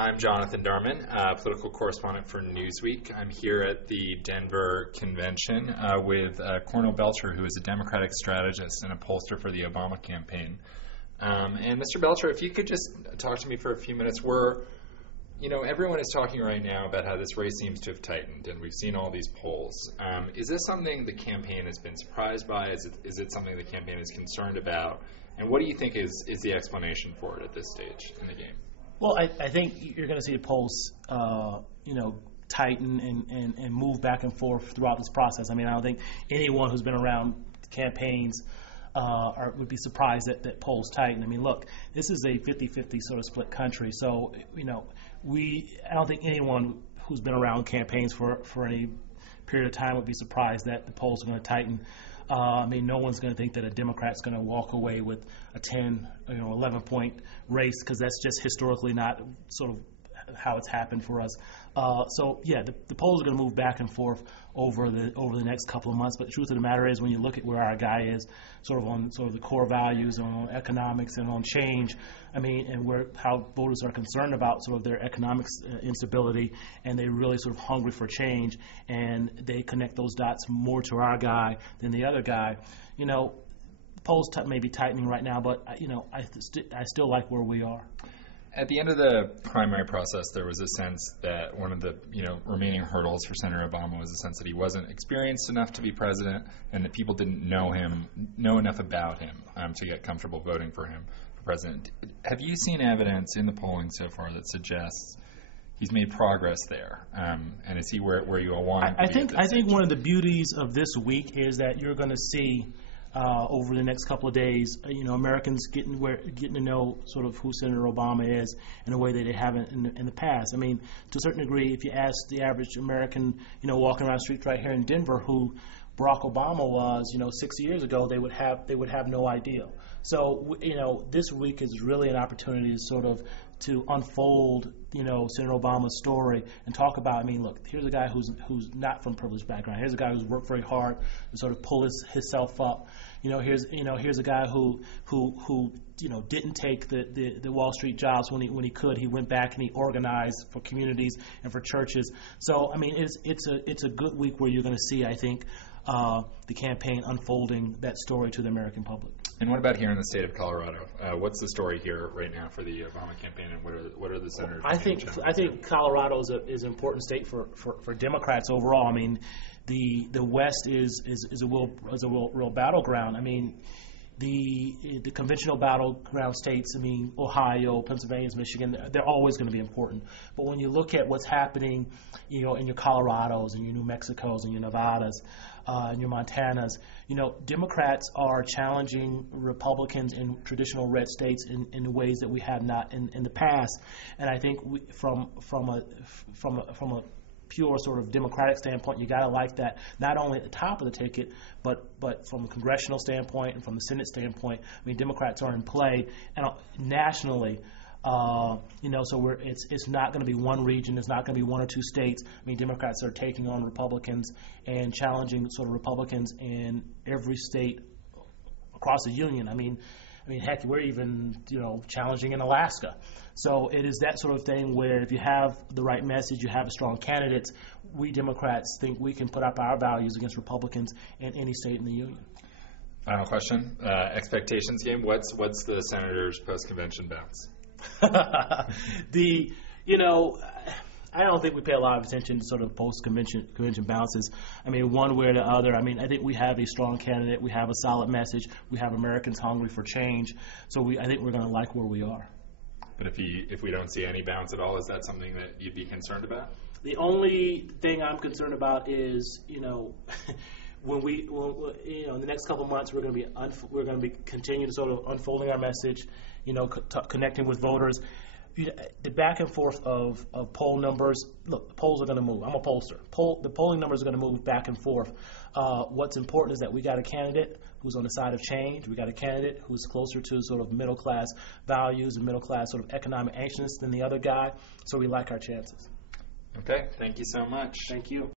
I'm Jonathan Darman, political correspondent for Newsweek. I'm here at the Denver convention with Cornell Belcher, who is a Democratic strategist and a pollster for the Obama campaign. And Mr. Belcher, if you could just talk to me for a few minutes. Everyone is talking right now about how this race seems to have tightened, and we've seen all these polls. Is this something the campaign has been surprised by? Is it something the campaign is concerned about? And what do you think is the explanation for it at this stage in the game? Well, I think you're going to see the polls, tighten and move back and forth throughout this process. I mean, I don't think anyone who's been around campaigns would be surprised that polls tighten. I mean, look, this is a 50-50 sort of split country. So, I don't think anyone who's been around campaigns for any period of time would be surprised that the polls are going to tighten. No one's going to think that a Democrat's going to walk away with a 10, 11-point race, because that's just historically not sort of how it's happened for us. The polls are going to move back and forth over the next couple of months. But the truth of the matter is, when you look at where our guy is, sort of the core values on economics and on change, and how voters are concerned about sort of their economic instability, and they're really sort of hungry for change, and they connect those dots more to our guy than the other guy. Polls may be tightening right now, but I still like where we are. At the end of the primary process, there was a sense that one of the remaining hurdles for Senator Obama was a sense that he wasn't experienced enough to be president, and that people didn't know enough about him to get comfortable voting for him for president. Have you seen evidence in the polling so far that suggests he's made progress there? And is he where you all want him to be? I think one of the beauties of this week is that you're going to see over the next couple of days, Americans getting to know sort of who Senator Obama is in a way that they haven't in the past. To a certain degree, if you ask the average American, walking around the streets right here in Denver, who Barack Obama was, 6 years ago, they would have no idea. So, this week is really an opportunity to sort of to unfold, Senator Obama's story and talk about. Look, here's a guy who's not from a privileged background. Here's a guy who's worked very hard to sort of pull himself up. Here's a guy who didn't take the Wall Street jobs when he could. He went back and he organized for communities and for churches. So it's a good week where you're going to see, I think, the campaign unfolding that story to the American public. And what about here in the state of Colorado? What's the story here right now for the Obama campaign, and what are the senators? I think Colorado is an important state for Democrats overall. The West is a real battleground. The conventional battleground states, Ohio, Pennsylvania, Michigan, they're always going to be important. But when you look at what's happening, in your Colorados and your New Mexicos and your Nevadas and your Montanas, Democrats are challenging Republicans in traditional red states in ways that we have not in the past. And I think from a pure sort of Democratic standpoint, you got to like that, not only at the top of the ticket, but from a congressional standpoint and from the Senate standpoint. Democrats are in play, and nationally, so it's not going to be one region, it's not going to be one or two states. Democrats are taking on Republicans and challenging sort of Republicans in every state across the union. Heck, we're even, challenging in Alaska. So it is that sort of thing where if you have the right message, you have a strong candidate, we Democrats think we can put up our values against Republicans in any state in the union. Final question. Expectations game. What's the senator's post-convention bounce? I don't think we pay a lot of attention to sort of post-convention bounces. One way or the other. I think we have a strong candidate. We have a solid message. We have Americans hungry for change. So I think we're going to like where we are. But if we don't see any bounce at all, is that something that you'd be concerned about? The only thing I'm concerned about is, when in the next couple of months, we're going to be continuing to sort of unfolding our message, connecting with voters. The back and forth of poll numbers, look, the polls are going to move. I'm a pollster. The polling numbers are going to move back and forth. What's important is that we got a candidate who's on the side of change. We got a candidate who's closer to sort of middle-class values and middle-class sort of economic anxiousness than the other guy. So we like our chances. Okay. Thank you so much. Thank you.